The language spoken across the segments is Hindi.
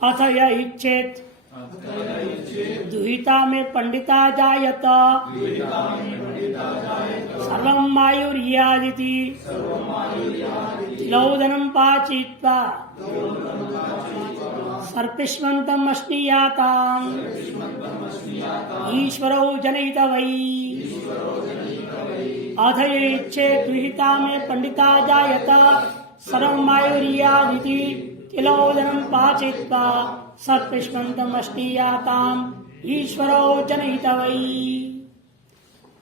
अथ य इच्छेत दुहिता में पंडिता जायत सर्वं मायुर्यादिति तिलोदनं पाचयित्वा सर्पिष्मन्तम् अश्नीयाताम् ईश्वरो जनयित वै। अथ य इच्छेत दुहिता में पंडिता जायत सर्वं मायुर्यादिति तिलोदनं पाचयित्वा सर्पिष्मन्तम् अश्नीयाताम् ईश्वरो जनयित वै।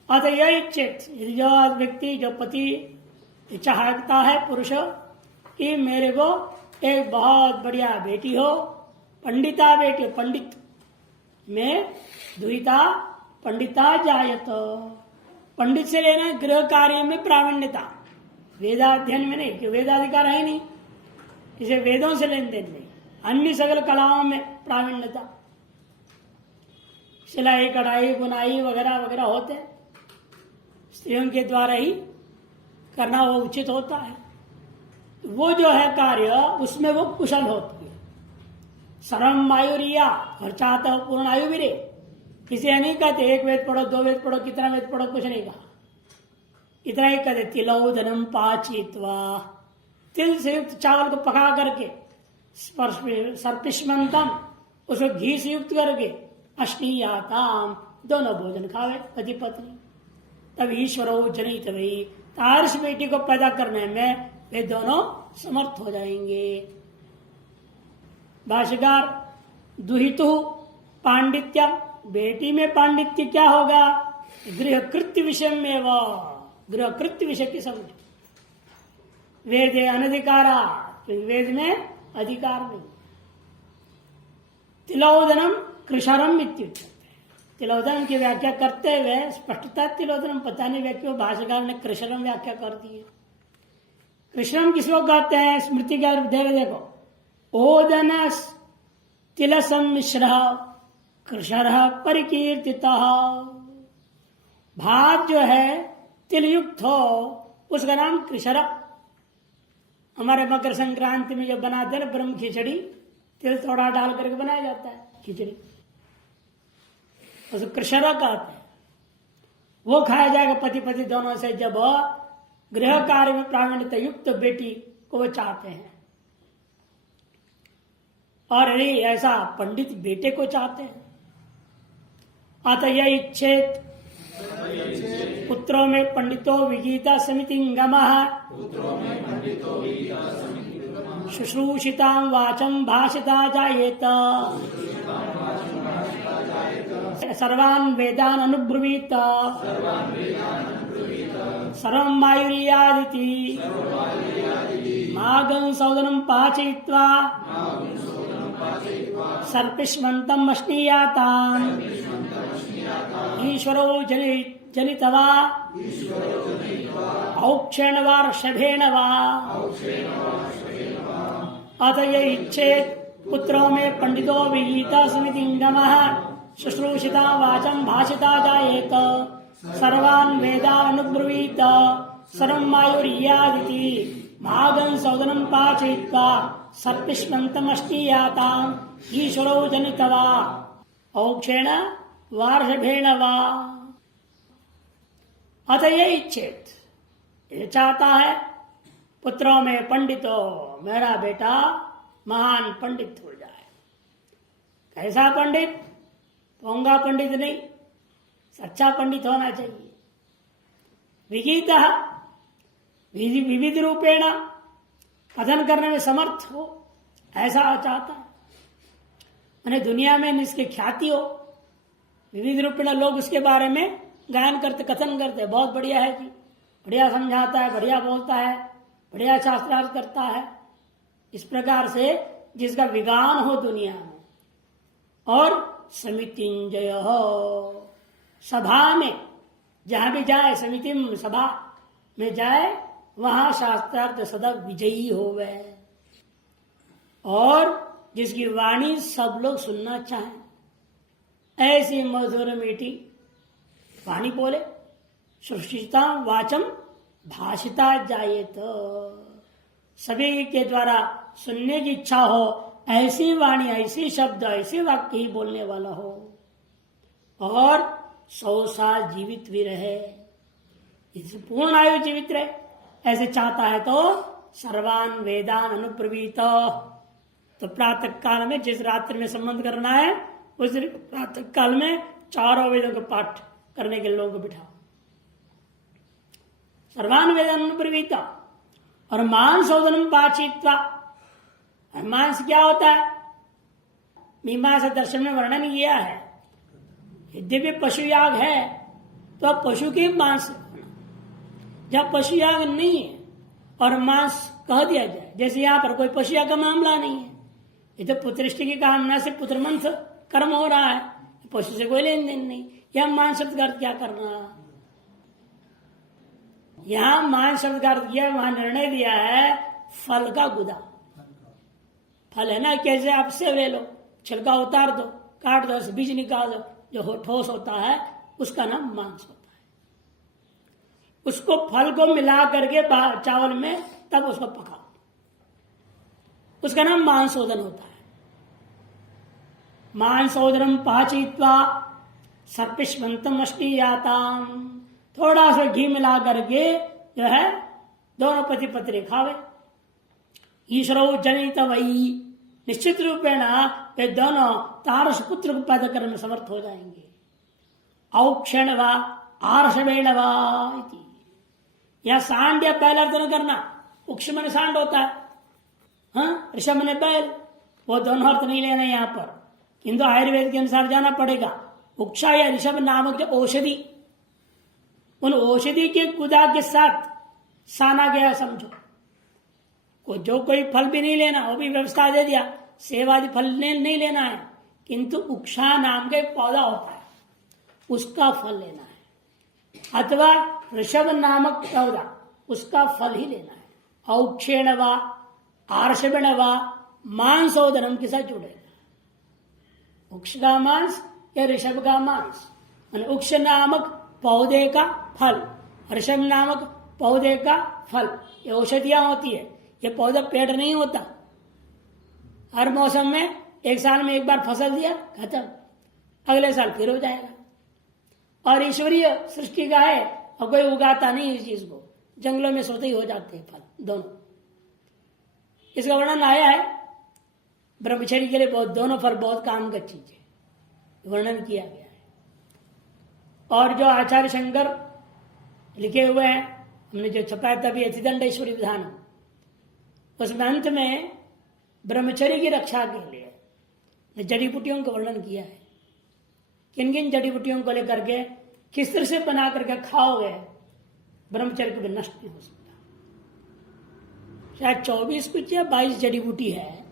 अतः यह इच्छित जो व्यक्ति जो पति चाहता है पुरुष कि मेरे को एक बहुत बढ़िया बेटी हो, पंडिता बेटी, पंडित में दुहिता पंडिता जायत, पंडित से लेना गृह कार्य में प्रावीण्यता, वेदाध्ययन में नहीं, कि वेदाधिकार है नहीं, इसे वेदों से लेन देन नहीं, अन्य सगल कलाओं में प्रावीण्यता, सिलाई कढ़ाई बुनाई वगैरह वगैरह होते हैं, स्त्रियों के द्वारा ही करना वो उचित होता है। वो जो है कार्य उसमें वो कुशल होती है। सर्वं मायुरिया, और चाहता हो पूर्ण आयु भी रे, किसी नहीं कहते एक वेद पढ़ो, दो वेद पढ़ो, कितना वेद पढ़ो, कुछ नहीं कहा, इतना ही कहते तिलोदनम पाचयित्वा, तिल से युक्त चावल को पका करके सर्पिष्मन्तम, उसको घी से युक्त करके अश्नीयाताम, दोनों भोजन खावे पति पत्नी, तब ईश्वरो जनयित वै, तारस बेटी को पैदा करने में वे दोनों समर्थ हो जाएंगे। भाष्यकार दुहितु पांडित्यम, बेटी में पांडित्य क्या होगा, गृह कृत्य विषय में, वो गृह कृत्य विषय की समझ, वेद अनधिकारा, वेद में अधिकार नहीं। तिलोदनम कृशरम इत्युच्यते, तिलोदन की व्याख्या करते हुए स्पष्टता तिलोदनम पता नहीं व्याख्या, भाष्यकार ने कृशरम व्याख्या कर दी है। कृष्णम किसको कहते हैं, स्मृति का देखो, ओदन तिल सम्मिश्र कृशर परिकीर्तिता, भात जो है तिल युक्त हो उसका नाम कृशर। हमारे मकर संक्रांति में जो बनाते हैं ना ब्रह्म खिचड़ी, तिल थोड़ा डाल करके बनाया जाता है खिचड़ी, उसको कृशर कहते हैं। वो खाया जाएगा पति पति दोनों से, जब गृह कार्य में प्रावीण्यता युक्त बेटी को वो चाहते हैं, और यदि ऐसा पंडित बेटे को चाहते हैं। अतः यह इच्छेत पुत्रों में पंडितो विगीता समितिंगम, शुश्रूषितां वाचं भाषिता जायेत, सर्वान् वेदान् अनुब्रवीत, सर्वं मायुर्यादिति मागं सौदनं पाचयित्वा सर्पिष्मन्तम् अश्नीयाताम् ईश्वरो जनितवा औक्षेण वा ऋषभेण वा। अतः य इच्छेत पुत्रों में पंडितो विगीता समितिंगमः, शुश्रूषिता वाचं भाषिता जायेत, सर्वान् वेदान् अनुब्रवीत, सर्वं मायुर्यादिति भागं सौदनं पाचयित्वा सर्पिष्मन्तम् अश्नीयाताम् ईश्वरो जनितवा औक्षेण वार्षभेण वा। अतः ये इच्छेत, ये चाहता है पुत्रों में पंडितो, मेरा बेटा महान पंडित हो जाए। कैसा पंडित, पोंगा पंडित नहीं, सच्चा पंडित होना चाहिए। विगीता, विविध रूपेण कथन करने में समर्थ हो, ऐसा चाहता है। मैंने दुनिया में इसकी ख्याति हो, विविध रूपेण लोग उसके बारे में गायन करते, कथन करते, बहुत बढ़िया है जी, बढ़िया समझाता है, बढ़िया बोलता है, बढ़िया शास्त्रार्थ करता है। इस प्रकार से जिसका विगान हो दुनिया में, और समितिंजय हो, सभा में जहां भी जाए, समिति सभा में जाए, वहां शास्त्रार्थ सदा विजयी होवे, और जिसकी वाणी सब लोग सुनना चाहें, ऐसी मधुर मीठी वाणी बोले। सृष्टिता वाचम भाषिता जाये, तो सभी के द्वारा सुनने की इच्छा हो, ऐसी वाणी, ऐसी शब्द, ऐसे वाक्य ही बोलने वाला हो और 100 साल जीवित भी रहे, इस पूर्ण आयु जीवित रहे, ऐसे चाहता है तो सर्वान वेदान अनुप्रवीत, तो प्रातः काल में जिस रात्रि में संबंध करना है उस प्रातः काल में 4 वेदों का पाठ करने के लोगों को बिठाओ। सर्वान वेदान अनुप्रवीत और मांसोदनम पाचित्वा, मांस क्या होता है? मीमांसा दर्शन में वर्णन किया है, यद्यपि पशु याग है तो अब पशु के मांस, जब पशु याग नहीं है और मांस कह दिया जाए, जैसे यहां पर कोई पशु याग का मामला नहीं है, ये तो पुत्रिष्टि की कामना से पुत्रमंथ कर्म हो रहा है, पशु से कोई लेन देन नहीं। यह मान शब्द का अर्थ क्या करना? यहां मान शब्द का अर्थ किया, वहां निर्णय दिया है फल का गुदा। फल है ना, कैसे आप सेब ले लो, छिलका उतार दो, काट दो, बीज निकाल दो, जो ठोस होता है उसका नाम मांस होता है। उसको फल को मिला करके चावल में तब उसको पकाओ, उसका नाम मांसोदन होता है। मांसोदनम पाचयित्वा सर्पिष्मंतम अष्टीयाताम, थोड़ा सा घी मिला करके जो है दोनों पति पत्नी खावे। ईश्वरो जनित वही, निश्चित रूपेण वे दोनों तारस पुत्र को पैदा करने में समर्थ हो जाएंगे। औक्षण व आर्षवेण व, यह सांड या बैल अर्थ न करना, उक्ष मन सांड होता है, हाँ, ऋषभ ने बैल, वो दोनों अर्थ नहीं लेना यहाँ पर, किंतु आयुर्वेद के अनुसार जाना पड़ेगा। उक्षा या ऋषभ नामक जो औषधि, उन औषधि के गुदा के साथ साना गया समझो, को जो कोई फल भी नहीं लेना, वो भी व्यवस्था दे दिया, सेब आदि फल नहीं लेना है, किंतु उक्षा नाम का एक पौधा होता है उसका फल लेना है, अथवा ऋषभ नामक पौधा उसका फल ही लेना है। औक्षेण व आर्षवेण व मांसोदनम के साथ जुड़ेगा, उक्ष का मांस या ऋषभ का मांस, उक्ष नामक पौधे का फल, ऋषभ नामक पौधे का फल, ये औषधियां होती है। ये पौधा पेड़ नहीं होता, हर मौसम में एक साल में एक बार फसल दिया खत्म, अगले साल फिर हो जाएगा। और ईश्वरीय सृष्टि का है और कोई उगाता नहीं इस चीज को, जंगलों में सोते ही हो जाते हैं फल दोनों। इसका वर्णन आया है ब्रह्मचर्य के लिए, बहुत दोनों फल बहुत काम का चीज है, वर्णन किया गया है। और जो आचार्य शंकर लिखे हुए हैं, हमने जो छपाया था भी अतिदंडेश्वरी विधान, उसमें अंत में ब्रह्मचर्य की रक्षा के लिए जड़ी बूटियों का वर्णन किया है। किन किन जड़ी बूटियों को लेकर के किस तरह से बना करके खाओगे ब्रह्मचर्य कभी नष्ट नहीं हो सकता। शायद 24 कुछ या 22 जड़ी बूटी है,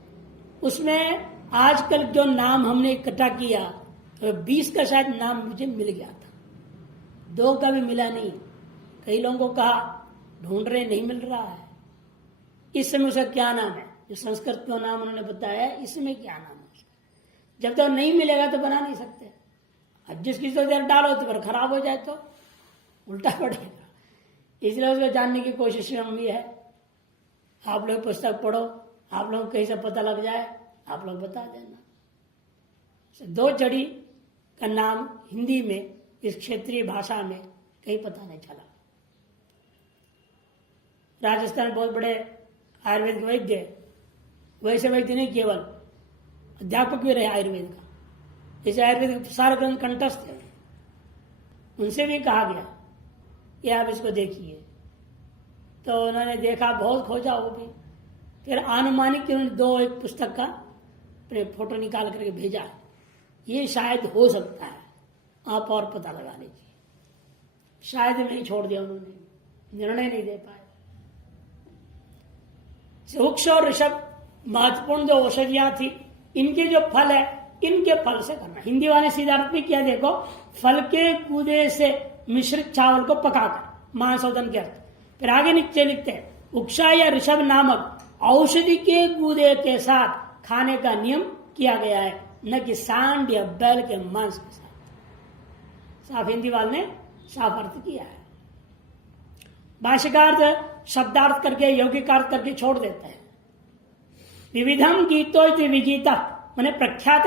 उसमें आजकल जो नाम हमने इकट्ठा किया तो 20 का शायद नाम मुझे मिल गया था, 2 का भी मिला नहीं। कई लोगों को कहा ढूंढ रहे नहीं मिल रहा है, इस समय उसका क्या नाम है, जो संस्कृत का नाम उन्होंने बताया इसमें क्या नाम है। जब तक नहीं मिलेगा तो बना नहीं सकते, अब जिस किसी को देर डालो तो फिर खराब हो जाए तो उल्टा पड़ेगा। इसलिए उसको जानने की कोशिश हम भी है। आप लोग पुस्तक पढ़ो, आप लोग कहीं से पता लग जाए आप लोग बता देना। 2 जड़ी का नाम हिंदी में इस क्षेत्रीय भाषा में कहीं पता नहीं चला। राजस्थान में बहुत बड़े आयुर्वेद वैद्य, वैसे वैद्य नहीं केवल अध्यापक भी रहे आयुर्वेद का, जैसे आयुर्वेद सारे ग्रंथ कंठस्थ है, उनसे भी कहा गया कि आप इसको देखिए, तो उन्होंने देखा, बहुत खोजा वो भी, फिर आनुमानिक उन्होंने 2 एक पुस्तक का अपने फोटो निकाल करके भेजा, ये शायद हो सकता है, आप और पता लगा लीजिए। शायद नहीं छोड़ दिया उन्होंने, निर्णय नहीं दे पाए। वृक्ष और ऋषभ महत्वपूर्ण जो औषधियां थी, इनके जो फल है इनके फल से करना। हिंदी वाले सीधा अर्थ में किया, देखो फल के कूदे से मिश्रित चावल को पकाकर मांसोदन के अर्थ। फिर आगे नीचे लिखते हैं उक्षा या ऋषभ नामक औषधि के कूदे के साथ खाने का नियम किया गया है, न कि सांड या बैल के मांस के साथ। साफ हिंदी वाले ने साफ अर्थ किया है। भाष्यकार शब्दार्थ करके यौगिक अर्थ करके छोड़ देता है। विविधम गीतो विगीता मैंने प्रख्यात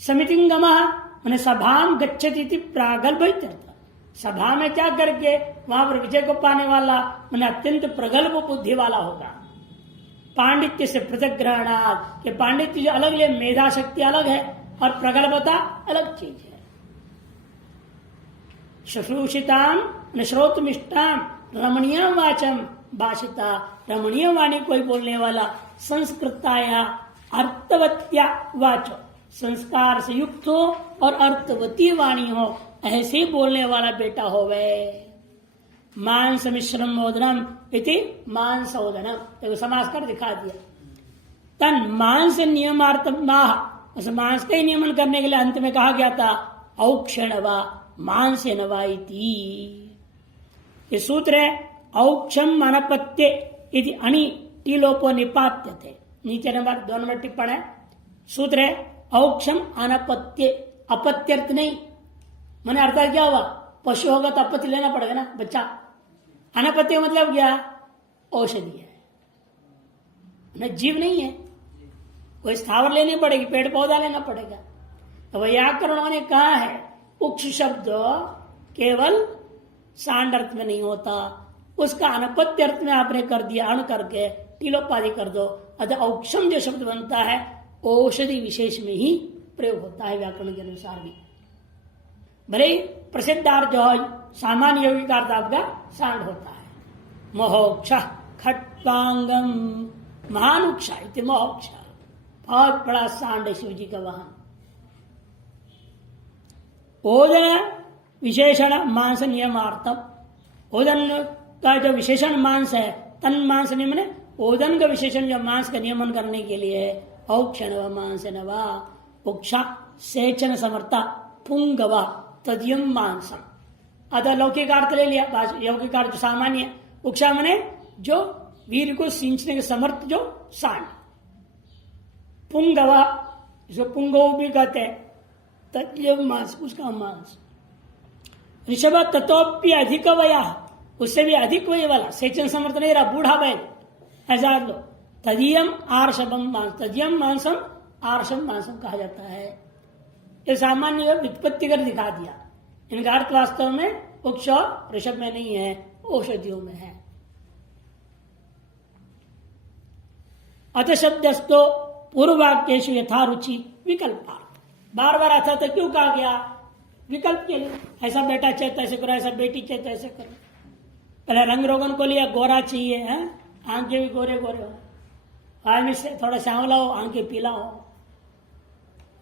समितिंगम मैंने सभाम गच्छति प्रागल्भ सभा में क्या करके वहां पर विजय को पाने वाला मैंने अत्यंत प्रगल्भ बुद्धि वाला होगा। पांडित्य से पृथक ग्रहणात् के पांडित्य जो अलग है, मेधा शक्ति अलग है और प्रगल्भता अलग चीज है। शुश्रूषिताम श्रोतमिष्टाम रमणीय वाचम भाषिता, रमणीय वाणी कोई बोलने वाला, संस्कृताया अर्थवत्या वाचो, संस्कार से युक्त हो और अर्थवती वाणी हो, ऐसे बोलने वाला बेटा होवे। मांस मिश्रम मोदनम इति मांसोदनम, देखो समास कर दिखा दिया। तन मांस नियमार्थ माह, उस मांस का ही नियमन करने के लिए अंत में कहा गया था औक्षण व मांस नवाइति। ये सूत्र है औक्षम अनपत्य इति अणि टीलोपो निपात्य थे, नीचे नंबर 2 नंबर टिप्पण है। सूत्र है औक्षम अनपत्य, अपत्यर्थ नहीं, मैंने अर्थ क्या हुआ, पशु होगा तो अपत्य लेना पड़ेगा ना बच्चा। अनपत्य मतलब क्या, औषधि है, जीव नहीं है, कोई स्थावर लेनी पड़ेगी, पेड़ पौधा लेना पड़ेगा। तो व्याकरणों ने कहा है उक्ष शब्द केवल सांड अर्थ में नहीं होता, उसका अनपत्य अर्थ में आपने कर दिया, अण करके टीलोपाधि कर दो, अतः औक्षम जो शब्द बनता है औषधि विशेष में ही प्रयोग होता है व्याकरण के अनुसार भी। भले प्रसिद्धार्थ जो सामान्य यौगिक अर्थ आपका सांड होता है। मोहोक्ष खट्वांगम महानुक्षा इति मोहोक्ष, बहुत बड़ा सांड है शिव जी का वाहन। ओदन विशेषण मांस नियमार्थम, ओदन का जो विशेषण मांस है, तन मांस नियमन, ओदन का विशेषण जो मांस का नियमन करने के लिए है औक्षण व मांस नवा, उक्षा सेचन समर्था पुंगवा तद्यम मांसम। अतः लौकिक अर्थ ले लिया, यौगिक अर्थ सामान्य, उक्षा मने जो वीर को सींचने के समर्थ जो सांड, पुंगवा जो पुंगव भी कहते हैं, तद्यम मांस उसका मांस। ऋषभ तत्व्य अधिक वया, उससे भी अधिक वय वाला, सेचन समर्थ नहीं रहा, बूढ़ा बैल, ऐसा लो। तदीयम आर्षभम मांस, तदीयम मांसम आर्षम मांसम कहा जाता है। ये सामान्य व्युत्पत्ति कर दिखा दिया, इनका अर्थ वास्तव में उक्ष ऋषभ में नहीं है, औषधियों में है। अथ शब्दस्तो पूर्ववाक्येषु यथारुचि विकल्पा, बार बार अथा तो क्यों कहा गया, विकल्प के लिए, ऐसा बेटा चाहिए तो ऐसे करो, ऐसा बेटी चाहिए तो ऐसे करो। पहले रंग रोगन को लिया, गोरा चाहिए है, आंखें भी गोरे गोरे हो, आदमी से थोड़ा श्यामला हो, आंखें पीला हो,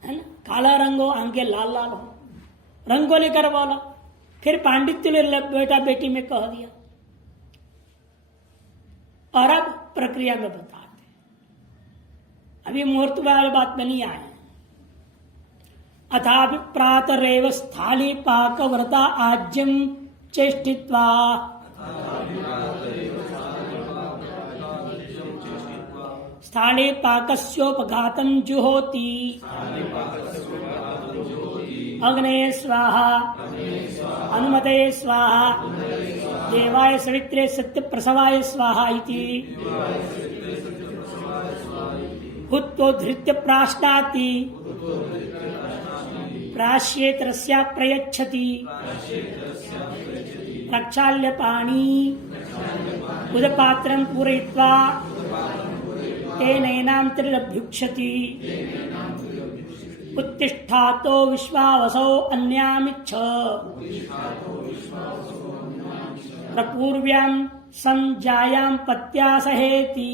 है ना, काला रंग हो, आंखें लाल लाल हो, रंग को लेकर बोला। फिर पांडित्य ले बेटा बेटी में कह दिया, और अब प्रक्रिया में बताते, अभी मुहूर्त वाली बात में नहीं आए। अथाभिप्रातरेव स्थाली पाक व्रता आज्यम चेष्टित्वा, स्थाली पाकस्योपघातं जुहोति, अग्ने स्वाहा अनुमते स्वाहा देवाय सवित्रे सत्य प्रसवाय स्वाहा इति हुत्वोद्धृत्य प्राश्नाति प्राश्येतरस्या प्रयच्छति प्रक्षाल्य पाणी उदपात्रं पूरयित्वा तेनैनां त्रिरभ्युक्षति उत्तिष्ठातो विश्वावसौ अन्यामिच्छ प्रपूर्व्यां संजायां पत्या सहेति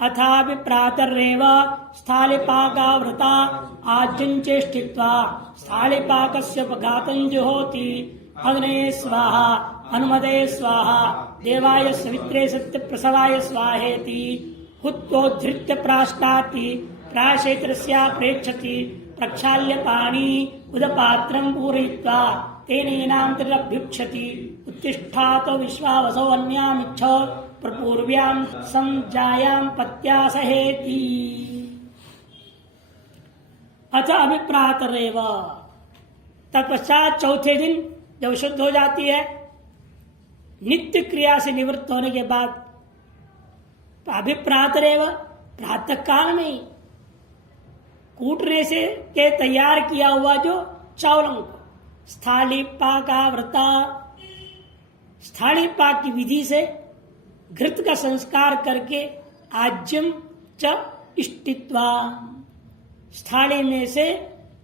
अथापि प्रातरेव स्थालिपाकाव्रता आज्यं चेष्टित्वा स्थालिपाकस्य उपघातं जुहोति अग्ने स्वाहा अनुमते स्वाहा देवाय सवित्रे सत्य प्रसवाय स्वाहेति हुत्वोद्धृत्य प्राश्नाति प्राशेत्रस्या प्रेक्षति प्रक्षाल्य पाणी उदपात्रं पूरयित्वा तेनैनां त्रिरभ्युक्षति उत्तिष्ठातो विश्वावसौ अन्यामिच्छ प्रपूर्व्यां संजायां पत्या सहेति। अथ नित्य क्रिया से निवृत्त होने के बाद अभिप्रातरेव प्रातः काल में ही कूटने से के तैयार किया हुआ जो चावलों को स्थाली पाकाव्रता, स्थाली पाक की विधि से घृत का संस्कार करके आज्यम च इष्टित्वा, स्थाली में से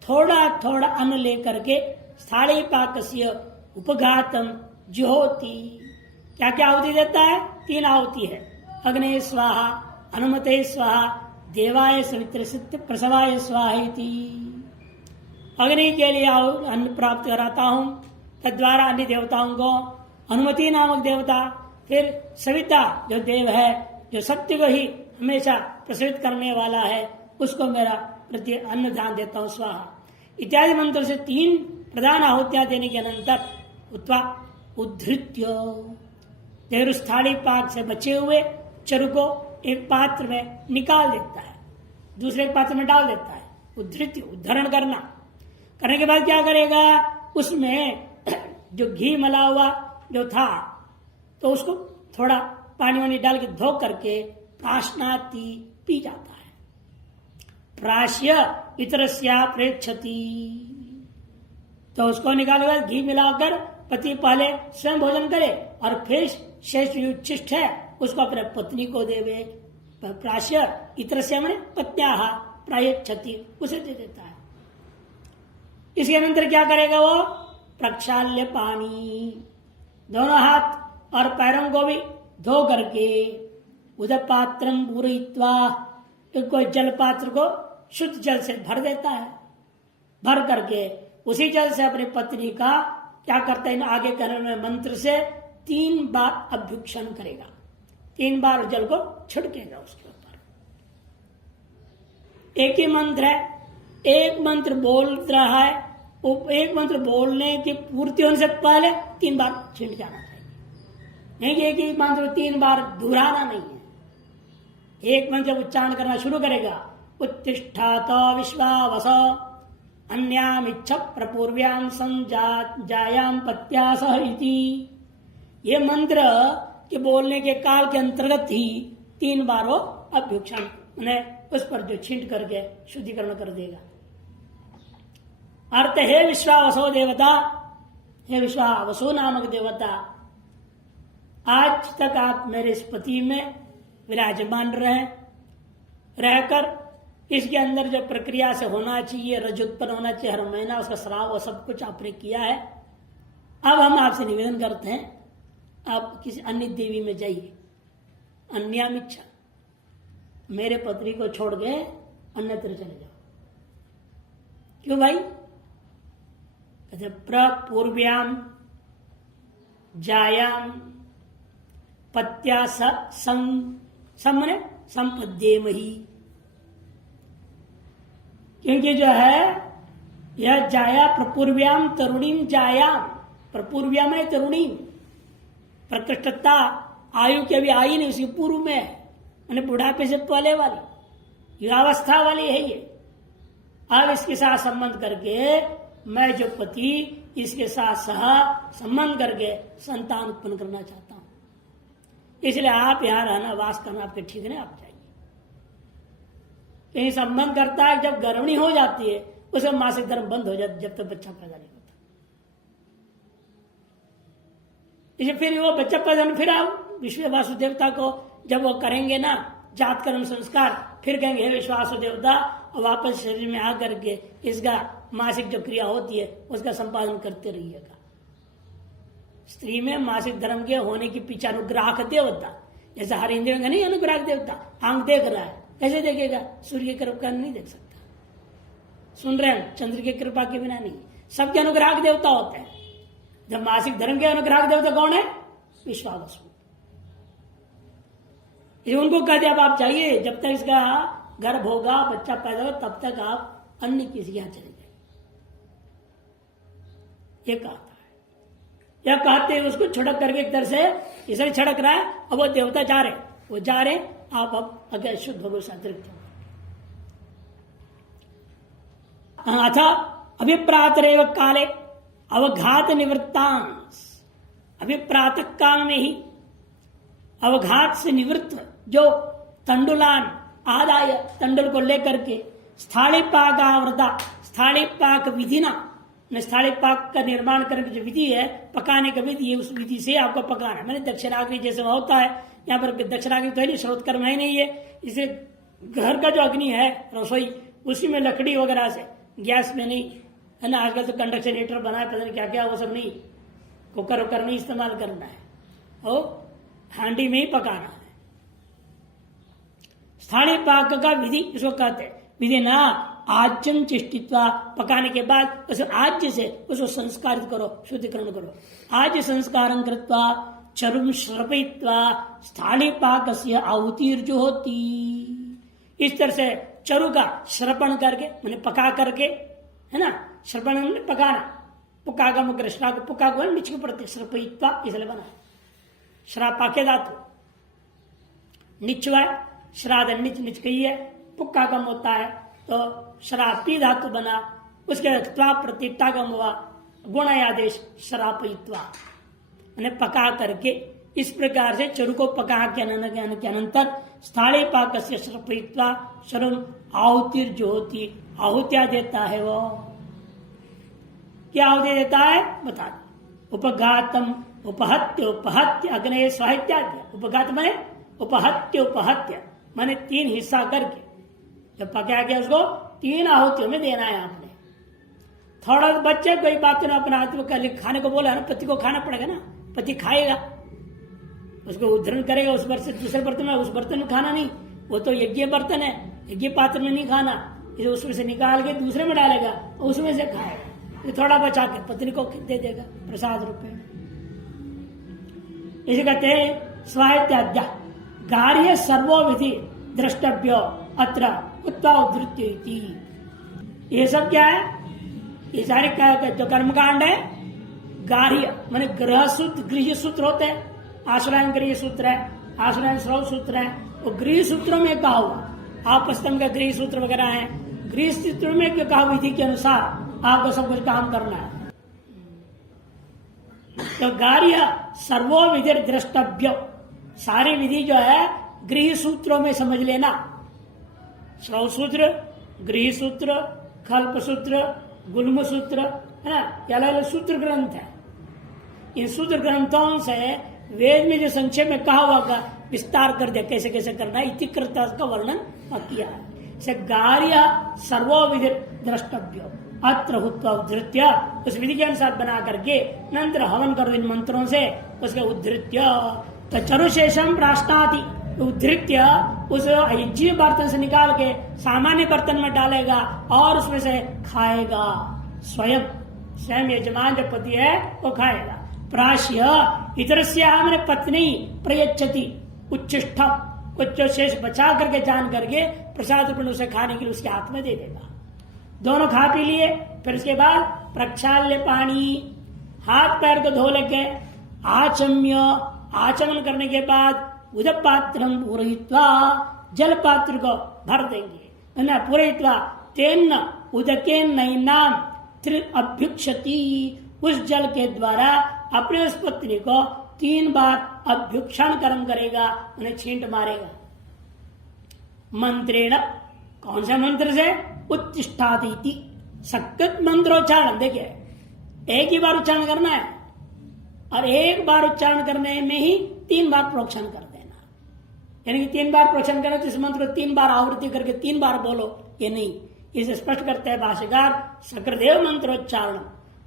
थोड़ा थोड़ा अन्न लेकर के स्थाली पाकस्य उपघातम जुहोति, क्या क्या आहुति देता है? 3 आहुति है। अग्ने स्वाहा, अनुमते स्वाहा, देवाय सवित्र सिद्ध प्रसवाय स्वाहेति। अग्नि के लिए अन्न प्राप्त कराता हूं, तद्वारा अन्य देवताओं को, अनुमति नामक देवता, फिर सविता जो देव है, जो सत्य को ही हमेशा प्रसवित करने वाला है, उसको मेरा प्रति अन्न दान देता हूं, स्वाहा इत्यादि मंत्र से 3 प्रधान आहुतियां देने के अनंतर उत्वा उद्धृत्य देवस्थाली पाक से बचे हुए चरु को एक पात्र में निकाल देता है, दूसरे पात्र में डाल देता है। उद्धृत्य उद्धरण करने के बाद क्या करेगा? उसमें जो घी मला हुआ जो था तो उसको थोड़ा पानी वानी डाल के धो करके प्राशनाति पी जाता है। प्राश्य इतरस्या प्रेक्षति, तो उसको निकालने के बाद घी मिलाकर पति पहले स्वयं भोजन करे और फिर शेष उच्छिष्ट है उसको अपने पत्नी को देवे। प्राश्य इतरस्या मैंने पत्न्याः प्रायच्छति, उसे दे देता है। इसके अनंतर क्या करेगा वो? प्रक्षाल्य पानी, दोनों हाथ और पैरों को भी धो करके उदर पात्रम पूरयित्वा, कोई जल पात्र को शुद्ध जल से भर देता है। भर करके उसी जल से अपनी पत्नी का क्या करता है? आगे करने में मंत्र से 3 बार अभ्युक्षण करेगा, 3 बार जल को छिड़केगा उसके ऊपर। एक ही मंत्र है, एक मंत्र बोल रहा है, एक मंत्र बोलने की पूर्ति होने से पहले 3 बार छिड़ जाना चाहिए। नहीं कि एक ही मंत्र 3 बार दोहराना नहीं है। एक मंत्र जब उच्चारण करना शुरू करेगा, उत्तिष्ठात विश्वावस अन्याम इच्छ प्रपूर्व्याम संजायाम पत्या सह इति, ये मंत्र के बोलने के काल के अंतर्गत ही 3 बार वो अभ्युक्षण उस पर जो छींट करके शुद्धिकरण कर देगा। अर्थ हे विश्वावसो देवता, हे विश्वावसो नामक देवता, आज तक आप मेरे इस पति में विराजमान रहकर इसके अंदर जो प्रक्रिया से होना चाहिए, रज उत्पन्न होना चाहिए हर महीना, उसका श्राव और सब कुछ आपने किया है। अब हम आपसे निवेदन करते हैं, आप किसी अन्य देवी में जाइए, अन्यामिच्छा, मेरे पत्नी को छोड़ के अन्यत्र चले जाओ। क्यों भाई? कहते प्रपूर्व्याम जायाम पत्या सम्मने संपद्येमहि, क्योंकि जो है यह जाया प्रपूर्व्याम तरुणीम जायाम, प्रपूर्व्याम है तरुणीम, प्रकृष्टता आयु की अभी आई नहीं, उसकी पूर्व में है, मैंने बुढ़ापे से पहले वाली युवावस्था वाली है ये। अब इसके साथ संबंध करके मैं जो पति इसके साथ संबंध करके संतान उत्पन्न करना चाहता हूं, इसलिए आप यहां रहना, वास करना आपके ठीक नहीं, आप जाइए। कहीं संबंध करता है, जब गर्भिणी हो जाती है उसका मासिक धर्म बंद हो जाता, जब तक बच्चा पैदा नहीं होता। इसे फिर वो बच्चा पैदा फिर आप विश्व वासु देवता को जब वो करेंगे ना जात कर्म संस्कार, फिर कहेंगे हे विश्वासु देवता, और वापस शरीर में आकर के इसका मासिक जो क्रिया होती है उसका संपादन करते रहिएगा। स्त्री में मासिक धर्म के होने की पीछे अनुग्राहक देवता, जैसे हर इंद्रियों का नहीं अनुग्राहक देवता, आंख देख रहा है, कैसे देखेगा? सूर्य की कृपा नहीं देख सकता, सुन रहे हैं, चंद्र की कृपा के बिना नहीं। सबके अनुग्राहक देवता होते हैं। जब मासिक धर्म के अनुग्राहक देवता कौन है? विश्वावसु। उनको कह दिया अब आप जाइए, जब तक इसका गर्भ होगा, बच्चा पैदा होगा, तब तक आप अन्य किसी यहां चले जाए, ये कहता है। यह कहते हैं उसको छड़क करके एक तरह से इसे छड़क रहा है, अब वो देवता जा रहे, आप अब अगर शुद्ध हो गए अतिरिक्त अथ अभिप्रातरेव काले अवघात निवृत्तांश, अभी प्रातः काल में ही अवघात से निवृत्त जो तंडुलान आदाय, तंडुल को लेकर के स्थाली पाक आवृता, स्थाली पाक विधिना, स्थाली पाक का निर्माण करने की जो विधि है, पकाने का विधि है, उस विधि से आपको पकाना है। मैंने दक्षिणाग्नि जैसे होता है, यहाँ पर दक्षिणाग्नि तो है नहीं, स्रोत कर्म है नहीं है। इसे घर का जो अग्नि है रसोई, उसी में लकड़ी वगैरह से, गैस में नहीं है ना। आजकल तो कंडक्शन हीटर बनाए, पता नहीं क्या क्या, वो सब नहीं, कुकर वुकर नहीं इस्तेमाल करना है, वो हांडी में ही पकाना है। स्थानीय पाक का विधि इसको कहते हैं। विधि ना आज्यम चिष्टित्वा, पकाने के बाद उसे आज्य से उसको संस्कारित करो, शुद्धिकरण करो। आज्य संस्कारं कृत्वा चरुम श्रपयित्वा स्थानीय पाक से आहुतिर जो होती, इस तरह से चरु का श्रपण करके, मैंने पका करके, है ना, श्रपण में पकाना, पुका का मुख्य श्राप, पुका को नीच के पड़ते, श्रपयित्वा इसलिए बना। श्रापा के धातु निचवा, श्राद्ध निच निच कही है, पुक्का कम होता है तो श्रापी धातु बना, उसके त्वा प्रतिष्ठा कम हुआ, गुणायादेश श्रापयित्वा, मैंने पका करके। इस प्रकार से चरु को पका के अनंतर स्थाली पाक से श्रपयित्वा शरुम आहुतिर जो होती, आहुतिया देता है। वो क्या आहुति देता है बता दो। उपघातम उपहत्य, उपहत्य अग्नि स्वाहित्याद्य। उपघात माने उपहत्य, उपहत्य माने 3 हिस्सा करके जब पका गया उसको 3 आहुतियों में देना है आपने। थोड़ा बच्चे कोई बात ना, अपना आत्म खाने को बोला ना, पति को खाना पड़ेगा ना, पति खाएगा, उसको उद्धरण करेगा उस बर्तन से दूसरे बर्तन में, उस बर्तन में खाना नहीं, वो तो यज्ञ बर्तन है, यज्ञ पात्र में नहीं खाना, इसे उसमें से निकाल के दूसरे में डालेगा, उसमें से खाएगा, थोड़ा बचा के पत्नी को दे देगा प्रसाद रूप में। इसे कहते हैं स्वाहित्याद्य। गार्ह्य सर्वो विधि द्रष्टव्यो अत्र उत्ता उद्धृत्य। ये सब क्या है? ये सारे जो कर्मकांड है, गार्ह्य माने गृह सूत्र, गृह सूत्र होते हैं, आश्रय गृह सूत्र है, आश्रय श्रव सूत्र है, वो गृह सूत्रों में कहा हुआ, आपस्तम का गृह सूत्र वगैरह है, गृह सूत्र में कहा विधि के अनुसार आपको सब कुछ काम करना है। तो गार्ह्य सर्वो विधि द्रष्टव्य, सारी विधि जो है गृह सूत्रों में समझ लेना। श्रव सूत्र, गृह सूत्र, कल्प सूत्र, गुल्म सूत्र, है ना, ये अलग अलग सूत्र ग्रंथ है। इन सूत्र ग्रंथों से वेद में जो संक्षेप में कहा हुआ का विस्तार कर दिया, कैसे कैसे करना है, इति कृता का वर्णन किया है। गार्ह्य सर्वो विधि द्रष्टव्य अत्र हुत्वा उद्धृत्य, उस विधि के अनुसार बना करके नंतर हवन कर दो इन मंत्रों से, उसके उद्धृत्य तो चरुशेषम प्राश्नाति, उद्धृत्य उस यज्ञ बर्तन से निकाल के सामान्य बर्तन में डालेगा और उसमें से खाएगा। स्वयं स्वयं यजमान जो पति है वो खाएगा। प्राश्य इतरस्या मैंने पत्नी प्रयच्छति उच्चिष्ठ, कुछ शेष बचा करके जान करके प्रसाद रूप उसे खाने के लिए उसके हाथ में दे देगा। दोनों खा पी लिए, फिर उसके बाद प्रक्षाल्य पानी, हाथ पैर को धो लेके आचम्य, आचमन करने के बाद उदक पात्रम पूरयित्वा, जल पात्र को भर देंगे ना, पूरयित्वा तेन उदकेन नैनाम त्रि अभ्युक्षति, उस जल के द्वारा अपने उस पत्नी को 3 बार अभ्युक्षण कर्म करेगा, उन्हें छींट मारेगा। मंत्रेण, कौन से मंत्र से? उत्तिष्ठाति, सकृत मंत्रोच्चारण। देखिए एक ही बार उच्चारण करना है और एक बार उच्चारण करने में ही 3 बार प्रोक्षण कर देना, यानी कि 3 बार प्रोक्षण करना तो इस मंत्र को 3 बार आवृत्ति करके 3 बार बोलो, ये नहीं। इसे स्पष्ट करते हैं भाष्यकार, सकृदेव मंत्रोच्चारण।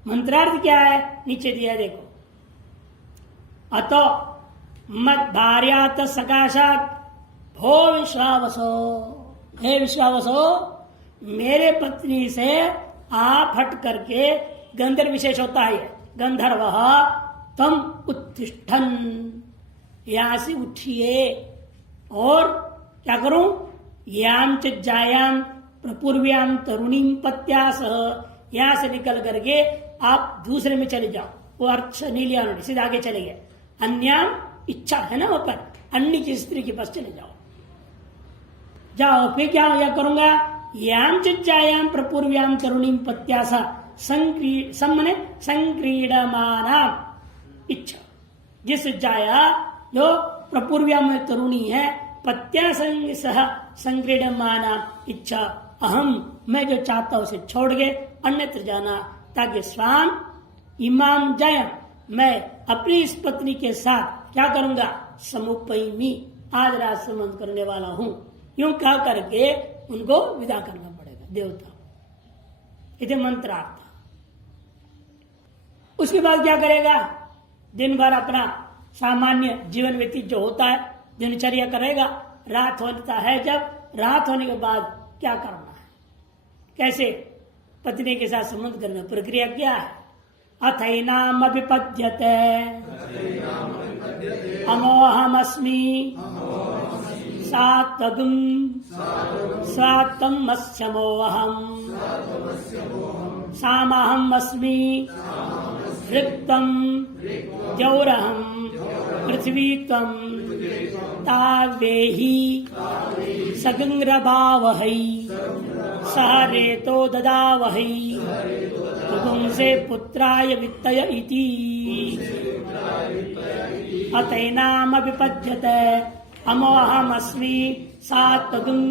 मंत्रार्थ क्या है? नीचे दिया है देखो, अतो मत भार्यात सकाशात भो विश्वावसो, हे विश्वावसो मेरे पत्नी से आप हट करके, गंधर्व विशेष होता है गंधर्व, तम उत्तिष्ठन, यहां से उठिए और क्या करूं? याम च जायाम प्रपूर्व्याम तरुणीम पत्यास, यहां से निकल करके आप दूसरे में चले जाओ, वो अर्थ नीलिया सीधे आगे चले गए। अन्याम इच्छा है ना ऊपर, अन्य की स्त्री के पास चले जाओ, जाओ। फिर क्या करूंगा? याम चिज्जायाम प्रपूर्व्याम तरुणीम पत्यासा संक्रीडमाना इच्छा, जिस जाया जो प्रपूर्व्या में तरुणी है पत्या संग सह संक्रीडमाना इच्छा अहम मैं जो चाहता हूं उसे छोड़ के अन्यत्र जाना ताकि स्वाम इमाम जय मैं अपनी इस पत्नी के साथ क्या करूंगा समुपयमी आज रात संबंध करने वाला हूं यूं कह करके उनको विदा करना पड़ेगा देवता इसे मंत्रार्थ। उसके बाद क्या करेगा दिन भर अपना सामान्य जीवन व्यतीत जो होता है दिनचर्या करेगा। रात होता है जब रात होने के बाद क्या करना है कैसे पत्नी के साथ संबंध करना प्रक्रिया क्या है। अथैनाम अभिपद्यते अमोहमस्मि सात्वगुं स्वात्तम मस्यमोहम सामहम अस्मि ऋक्तम द्यौरहम पृथ्वी त्वं तावेहि सगंग्रभावहै सह रेतो ददावहै पुंसे पुत्राय वित्तय इति अतैनामभिपद्यते अमोहमस्मि सात्वगुं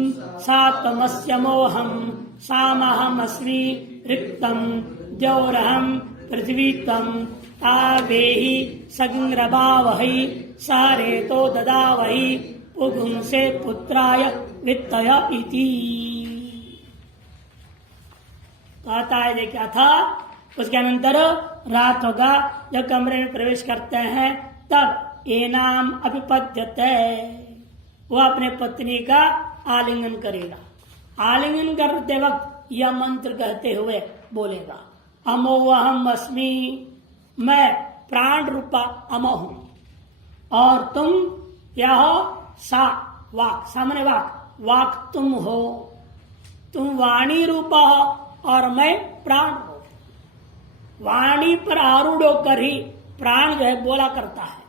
सात्वमस्य मोहम सामहमस्मि ऋक्तम द्यौरहम पृथ्वी त्वं तावेहि सगंग्रभावहै सह रेतो ददावहै पुंसे पुत्राय वित्तय इति। कहता है क्या था उसके अनंतर रात होगा जब कमरे में प्रवेश करते हैं तब एनाम अभिपद्यते वो अपने पत्नी का आलिंगन करेगा। आलिंगन करते वक्त यह मंत्र कहते हुए बोलेगा अमोहम अस्मि मैं प्राण रूपा अमो हूं और तुम क्या हो सा वाक सामने वाक तुम हो तुम वाणी रूपा हो और मैं प्राण हूं। वाणी पर आरूढ़ होकर ही प्राण जो है बोला करता है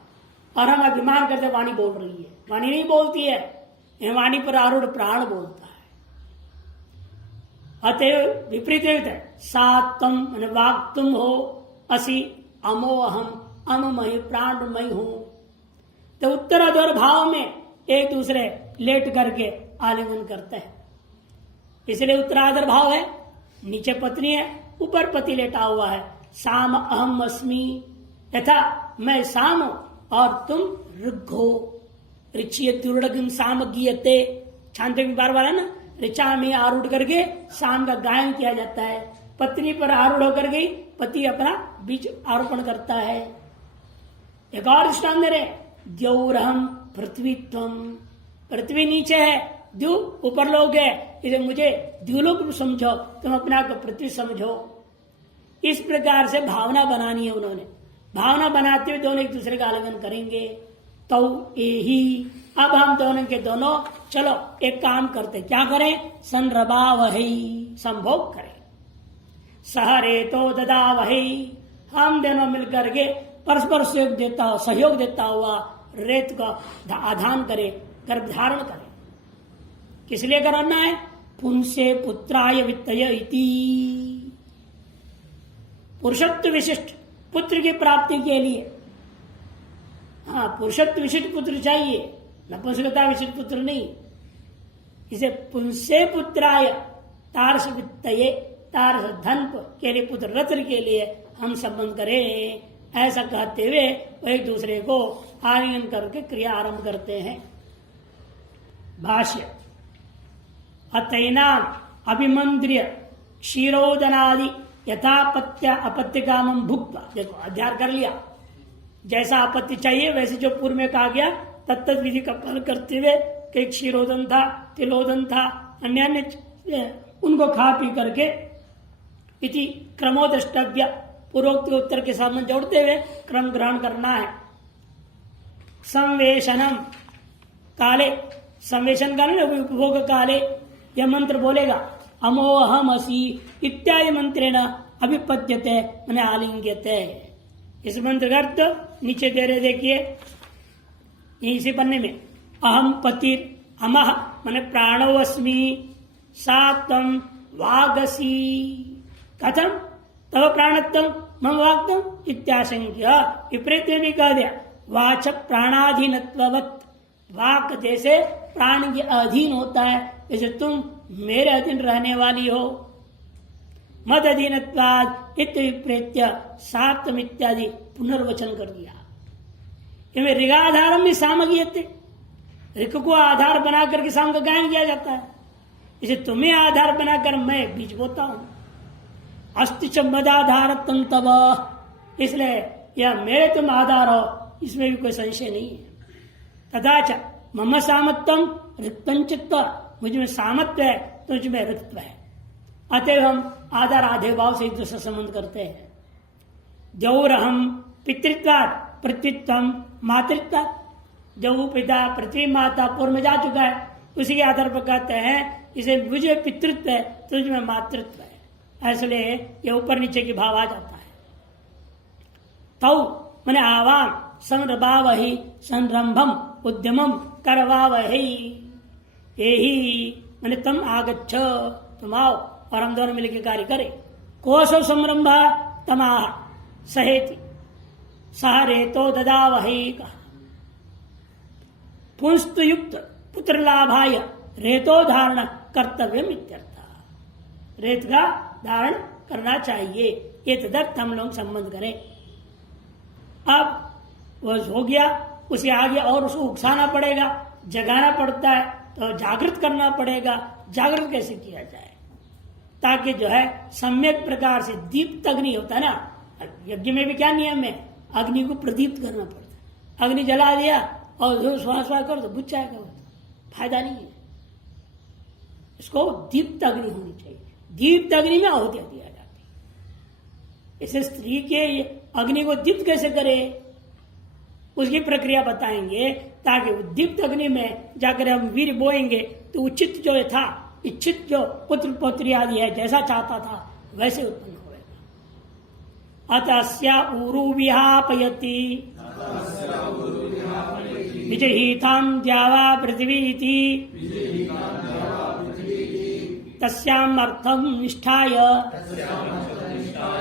और हम अभिमान करते वाणी बोल रही है वाणी नहीं बोलती है यह वाणी पर आरूढ़ प्राण बोलता है। अतएव विपरीत है सात्वम वाक तुम हो असी अमोहम अनुमय प्राणमय हूं। तो उत्तराधर भाव में एक दूसरे लेट करके आलिंगन करते हैं इसलिए उत्तराधर भाव है नीचे पत्नी है ऊपर पति लेटा हुआ है। साम अहम अस्मि यथा मैं साम और तुम ऋग्घो ऋचिय दुर्डगम साम गीयते छांदे में बार है ना ऋचा में आरूढ़ करके शाम का गायन किया जाता है। पत्नी पर आरूढ़ होकर गई पति अपना बीच आरोपण करता है। एक और दृष्टांत दे रहे द्यौरहम पृथ्वी त्वं पृथ्वी नीचे है द्यू ऊपर लोग है इसे मुझे द्यूलोक समझो तुम अपने आप को पृथ्वी समझो। इस प्रकार से भावना बनानी है उन्होंने। भावना बनाते हुए दोनों एक दूसरे का आलिंगन करेंगे तो यही अब हम दोनों के दोनों चलो एक काम करते क्या करें संरभावहै संभोग करें सह रेतो ददावहै हम दोनों मिलकर के परस्पर सहयोग देता हुआ रेत का आधान करे गर्भ धारण करे। किस लिए करना है पुंसे पुत्राय वित्तय इति पुरुषत्व विशिष्ट पुत्र की प्राप्ति के लिए। हाँ पुरुषत्व विशिष्ट पुत्र चाहिए नपुंसकता विशिष्ट पुत्र नहीं। इसे पुंसे पुत्राय तारस वित्तये तारस धन के लिए पुत्र रत्न के लिए हम संबंध करें ऐसा कहते हुए एक दूसरे को आलिंगन करके क्रिया आरंभ करते हैं। भाष्य अतैनाम अभिमंद्रिय क्षीरोदनादि यथापत्य अपत्य कामम भुक्ता। देखो अध्याय कर लिया जैसा आपत्ति चाहिए वैसे जो पूर्व में कहा गया तत्त विधि का पालन करते हुए कई क्षीरोदन था तिलोदन था अन्य अन्य उनको खा पी करके इति क्रमोदृष्टव्य पूर्वोक्त उत्तर के साथ जोड़ते हुए क्रम ग्रहण करना है। संवेशनम काले संवेशन काले उपभोग काले यह मंत्र बोलेगा अमोहम असी इत्यादि मंत्रेण अभिपद्यते मैंने आलिंग्यते। इस मंत्र का अर्थ नीचे दे रहे देखिए इसी पन्ने में अहम पति अमह मैंने प्राणोस्मि सात्वं वागसी कथम तव प्राणत्वं मम वाक्तम इत्याशंक्य विपरीत में भी कह दिया वाच प्राणाधीनत्ववत्, वाक जैसे प्राण के अधीन होता है, जैसे तुम मेरे अधीन रहने वाली हो। मद अधीनत्वाद इत विप्रेत्य साप्तम इत्यादि पुनर्वचन कर दिया। इनमें ऋगाधारम भी सामगीयते, ऋग को आधार बना करके साम का गायन किया जाता है। इसे तुम्हें आधार बनाकर मैं बीज बोता हूं। अस्ति च मदाधार तुम तब, इसलिए यह मेरे तुम आधार हो, इसमें भी कोई संशय नहीं है। तथा च मम सामत्वम ऋत्वंचित्व, मुझ में सामत्व है तुझ में ऋत्व है। अतएव हम आधार आधे भाव से एक दूसरे संबंध करते हैं। द्यौरहम पितृत्वात् पृथ्वीत्वम मातृत्वात्, जो पिता पृथ्वी माता पूर्व में जा चुका है, उसी के आधार पर कहते हैं इसे मुझे पितृत्व है तुझ में मातृत्व है। इसलिए ये ऊपर नीचे की भाव आ जाता है। तौ मैंने आवाम संरभावहि संरंभम उद्यमम करवावहि, यही मैंने तुम आगच्छ, तुम आओ और हम दोनों मिलकर कार्य करें। कोसो संरंभ तमाह सहेति सह रेतो ददावहि, पुंस्तु युक्त पुत्र लाभाय रेतो धारण कर्तव्य इत्यर्थ। रेत का धारण करना चाहिए, ये तदर्थ हम लोग संबंध करें। अब वह हो गया, उसे आगे और उसको उकसाना पड़ेगा, जगाना पड़ता है, तो जागृत करना पड़ेगा। जागृत कैसे किया जाए, ताकि जो है सम्यक प्रकार से दीप्त अग्नि होता है ना, यज्ञ में भी क्या नियम है, अग्नि को प्रदीप्त करना पड़ता है। अग्नि जला दिया और जो श्वास कर तो बुझ जाएगा, फायदा नहीं है। इसको दीप्त अग्नि होनी चाहिए, दीप्त अग्नि में आहुति दिया जाती है। इसे स्त्री के अग्नि को दीप्त कैसे करे, उसकी प्रक्रिया बताएंगे, ताकि दीप्त अग्नि में जाकर हम वीर बोएंगे तो उचित जो था, इच्छित जो पुत्र पौत्री आदि है, जैसा चाहता था वैसे उत्पन्न होगा। अतस्या ऊरु विहापयति विजहीतां द्यावा पृथिवीति, तस्याम् अर्थं निष्ठाय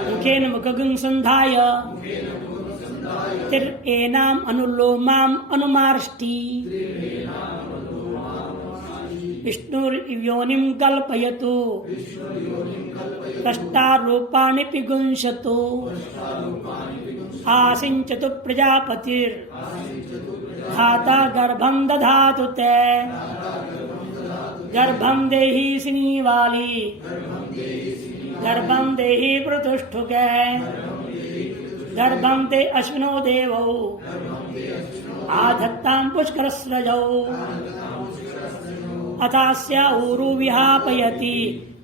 मुखेन मुखगं संधाय तिर्एनाम् अनुलोमाम् अनुमार्ष्टि, विष्णुर्योनिं कल्पयतु कष्टारूपाणि पिगुंसतु, आसिञ्चतु प्रजापतिर् धाता गर्भं दधातु ते, गर्भं देहि श्रीवाली गर्भं देहि प्रतुष्ठुके, गर्भं ते अश्विनो देवौ आधत्तां पुष्करस्रजौ, अथास्या ऊरु विहापयति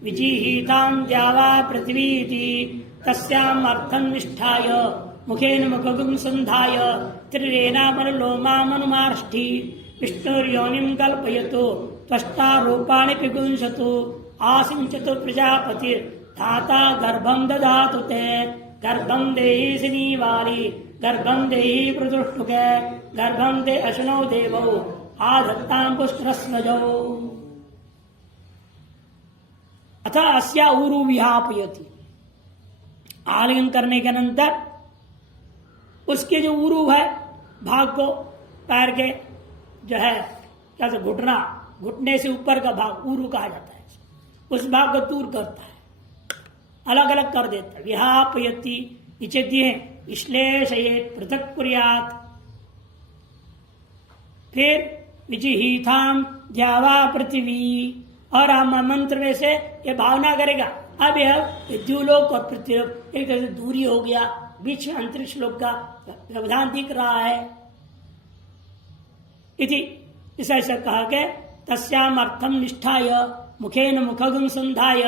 विजिहीतां द्यावा पृथ्वीति, तस्याम् अर्थं निष्ठाय मुखेन मुखगं संधाय त्रिरेणामनुलोमामनुमार्ष्टि, विष्णुर्योनिं कल्पयतु त्वष्टारूपाणि पिगुंसतु, आसिञ्चतु प्रजापतिर् धाता गर्भं दधातु ते, गर्भं देहि श्रीवाली गर्भं देहि प्रतुष्टुके, गर्भं ते अश्विनौ देवौ आधत्तां पुष्करस्रजौ। अथ अस्या ऊरु विहापयति, आलिंगन करने के अनंतर उसके जो उरु है भाग को, पैर के जो है क्या से घुटना, घुटने से ऊपर का भाग उरु कहा जाता है, उस भाग को दूर करता है, अलग अलग कर देता है। विहापयति नीचे दिए विश्लेषयेत् पृथक कुर्यात्, फिर विजिहीतां द्यावा पृथ्वी, और हम मंत्र में से ये भावना करेगा अब यह द्यूलोक और पृथ्वीलोक एक तरह से दूरी हो गया, बीच में अंतरिक्ष लोक का व्यवधान दिख रहा है। इति ऐसा कहा के तस्याम अर्थम निष्ठाय मुखेन मुखगं संधाय,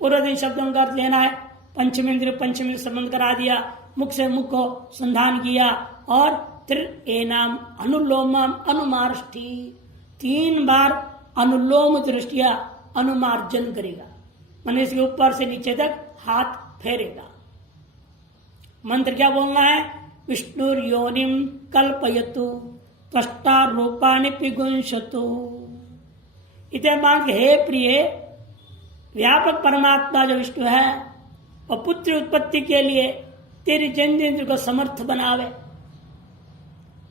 पूर्व दिन शब्दों का अर्थ लेना है, पंचमेंद्र संबंध करा दिया, मुख से मुख को संधान किया, और त्रिएनाम अनुलोमम अनुमार्ष्टि, 3 बार अनुलोम दृष्टिया अनुमार्जन करेगा, माने इसके ऊपर से नीचे तक हाथ फेरेगा। मंत्र क्या बोलना है, विष्णुर्योनिम कल्पयतु त्वष्टारूपाणि पिगुंसतु। इतने मान के हे प्रिय व्यापक परमात्मा जो विष्णु है, और पुत्र उत्पत्ति के लिए तेरे जन्मेंद्र को समर्थ बनावे,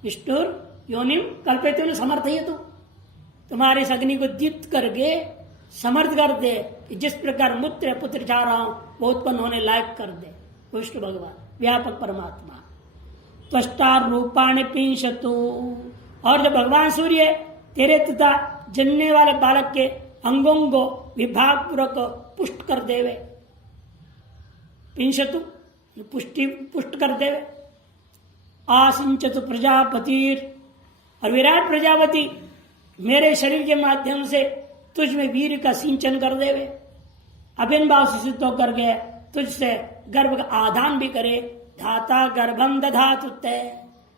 विष्णुर योनिम कल्पयतु समर्थयतु, तुम्हारे इस अग्नि को दीप्त करके समर्थ कर दे कि जिस प्रकार मूत्र पुत्र चाह रहा हूं वो उत्पन्न होने लायक कर दे। विष्णु भगवान व्यापक परमात्मा त्वष्टार रूपाणि पिंशतु, और जब भगवान सूर्य तेरे तथा जन्ने वाले बालक के अंगों को विभाग पूर्वक पुष्ट कर देवे, पिंशतु पुष्ट कर देवे। आसिंचतु प्रजापतिर, और विराट प्रजापति मेरे शरीर के माध्यम से तुझ में वीर का सिंचन कर देवे, अभिन्न भाव से सिद्ध होकर के तुझसे गर्भ का आदान भी करे। धाता गर्भम दधातु ते,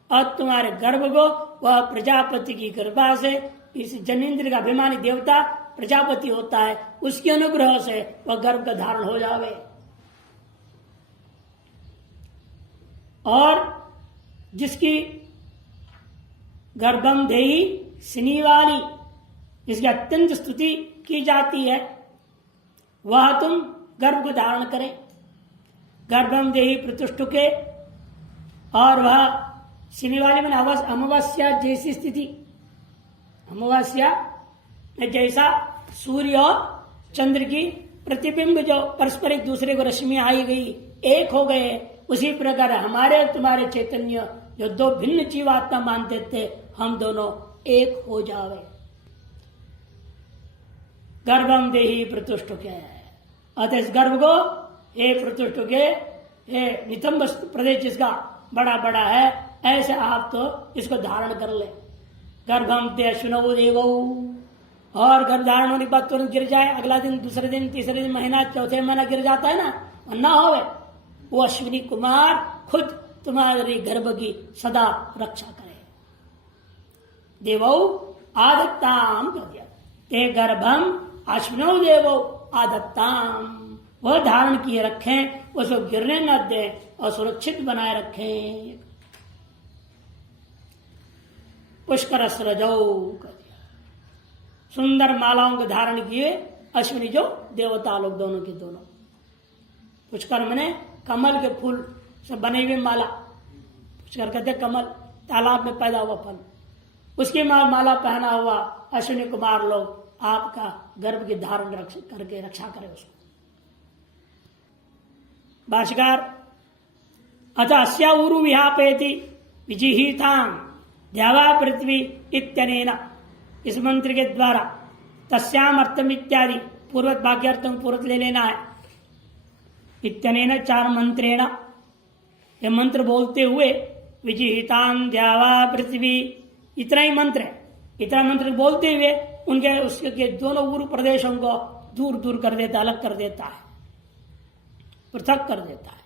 और तुम्हारे गर्भ को वह प्रजापति की कृपा से, इस जनेन्द्र का अभिमानी देवता प्रजापति होता है, उसके अनुग्रह से वह गर्भ का धारण हो जावे। और जिसकी गर्भम देही सिनी वाली, जिसकी अत्यंत स्तुति की जाती है, वह तुम गर्भ को धारण करें। गर्भम देही प्रतुष्टुके, और वह सिनी वाली में अमावस्या जैसी स्थिति, अमावस्या में जैसा सूर्य और चंद्र की प्रतिबिंब जो परस्पर एक दूसरे को रश्मि आई गई, एक हो गए, उसी प्रकार हमारे और तुम्हारे चैतन्य जो दो भिन्न जीवात्मा मानते थे, हम दोनों एक हो जावे। गर्भम देही प्रतुष्टुके, अतः इस गर्भ को हे प्रतुष्टुके, हे नितंब प्रदेश जिसका बड़ा बड़ा है, ऐसे आप तो इसको धारण कर ले। गर्भम ते अश्विनौ देवौ, और गर्भ धारण होने के बाद तुरंत गिर जाए, अगला दिन, दूसरे दिन, तीसरे दिन, महीना, चौथे महीना गिर जाता है ना होवे, वो अश्विनी कुमार खुद तुम्हारी गर्भ की सदा रक्षा करे। देवौ आदत्ताम कर दिया, ते गर्भम अश्विनौ देवौ आदत्ताम, वह धारण किए रखें, उसको गिरने न दे और सुरक्षित बनाए रखें। पुष्कर सृजौ कर दिया, सुंदर मालाओं को धारण किए अश्विनी जो देवता लोग दोनों के दोनों। पुष्कर मने कमल के फूल से बने हुए माला, पुष्कर कहते कमल, तालाब में पैदा हुआ फल, उसकी माला पहना हुआ अश्विनी कुमार लोग आपका गर्भ की धारण करके रक्षा करें उसको। भाष्यकार अतः अस्या उरु विहापेति विजिहितां द्यावा पृथ्वी इत्यनेन, इस मंत्र के द्वारा तस्याम अर्थम इत्यादि पूर्वत वाक्यार्थम पूर्वत ले लेना है। इत्यनेन चार मंत्रेण, ये मंत्र बोलते हुए विजिहितां द्यावा पृथ्वी, इतना ही मंत्र है, इतना मंत्र बोलते हुए उनके उसके दोनों उरु प्रदेशों को दूर दूर कर देता, अलग कर देता है, पृथक कर देता है।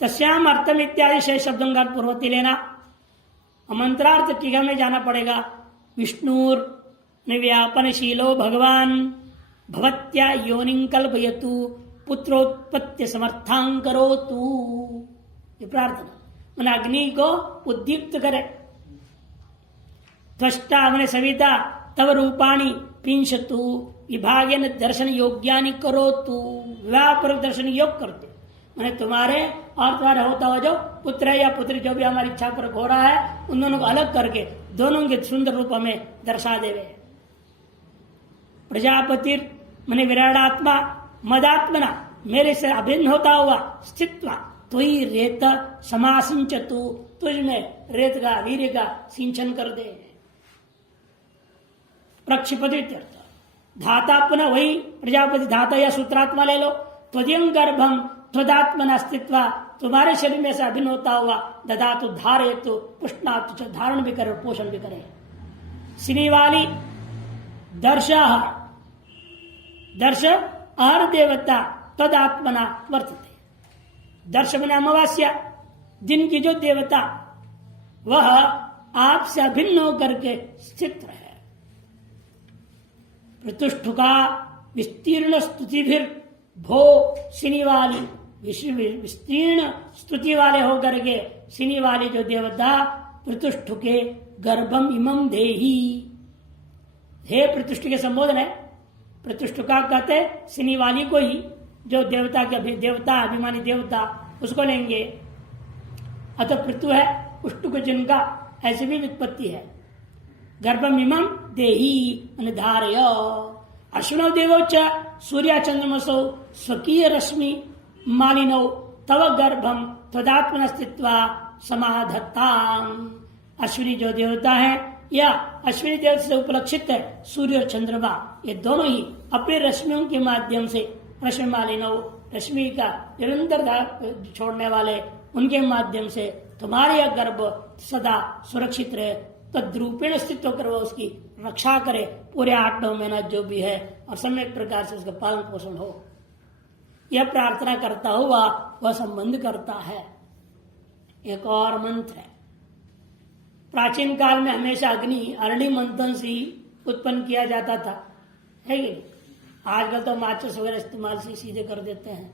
तस्याम अर्थम इत्यादि शेष शब्दों का पूर्वती लेना, मंत्रार्थ टीका में जाना पड़ेगा। विष्णुर निव्यापनशीलो भगवान भवत्या योनिं कल्पयतु पुत्रोत्पत्ति समर्थां करोतु, ये प्रार्थना। उन अग्नि को उद्दीप्त करे। त्वष्टा मैंने सविता तव रूपाणी पिंशतु विभागेन दर्शन योग्यानि करोतु, व्यापर दर्शन योग करते मैंने तुम्हारे और तुम्हारे होता हुआ जो पुत्र है या पुत्री जो भी हमारी इच्छा पर हो रहा है, उन दोनों को अलग करके दोनों के सुंदर रूप में दर्शा देवे। प्रजापति मैंने विराटात्मा मदात्मना, मेरे से अभिन्न होता हुआ स्थित्वा तुई रेत समासिंचतु, तुझ में रेत का वीर्य का सिंचन कर दे। प्रक्षिपति धाता, पुनः वही प्रजापति धाता या सूत्रात्मा ले लो। त्वदीयं गर्भम त्वदात्मना अस्तित्व, तुम्हारे शरीर में से अभिन्न होता हुआ दधातु धारयतु पुष्णातु, धारण भी करे पोषण भी करे। सिनी वाली दर्शः, दर्श आहार देवता तदात्मना वर्तते। दर्श मने अमावास्या, दिन की जो देवता वह आपसे अभिन्न होकर के स्थित है। प्रतुष्टुका विस्तीर्ण स्तुतिभिर भो सिनी वाली, विस्तीर्ण स्तुति वाले होकर के सिनी वाली जो देवता प्रतुष्टु के गर्भम इमं देही, हे प्रतुष्टु के संबोधन है। प्रतुष्टुका कहते सिनी वाली को ही, जो देवता के देवता अभिमानी देवता, उसको लेंगे। अतः पृथु है पुष्टुक जिनका, ऐसी भी व्युत्पत्ति है। गर्भमिमं देही निधारय अश्विनो देवो च सूर्य चंद्रमसो स्वकीय रश्मि मालिनो तव गर्भम तदात्मन स्थित्वा समाधत्ता। अश्विनी जो देवता है या अश्विनी देवता से उपलक्षित है सूर्य और चंद्रमा, ये दोनों ही अपने रश्मियों के माध्यम से रश्मि मालिनो, रश्मि का निरंतर छोड़ने वाले, उनके माध्यम से तुम्हारे यह गर्भ सदा सुरक्षित रहे, तद्रूपेण स्थित होकर वो उसकी रक्षा करे पूरे 8-9 महीना जो भी है, और सम्यक प्रकार से उसका पालन पोषण हो, यह प्रार्थना करता हुआ वह संबंध करता है। एक और मंत्र है। प्राचीन काल में हमेशा अग्नि अरणी मंथन से ही उत्पन्न किया जाता था, है कि नहीं? आजकल तो माचिस वगैरह इस्तेमाल से सीधे कर देते हैं।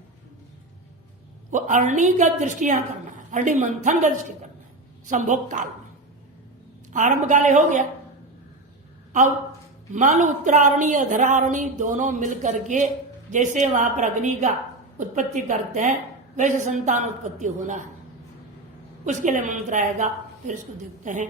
वो अरणी का दृष्टि यहां करना है, अरणी मंथन का दृष्टि करना है। संभोग काल में आरंभ काल हो गया, अब मान लो उत्तरारणी और धरारणी दोनों मिलकर के जैसे वहां पर अग्नि का उत्पत्ति करते हैं, वैसे संतान उत्पत्ति होना है। उसके लिए मंत्र आएगा, फिर इसको देखते हैं।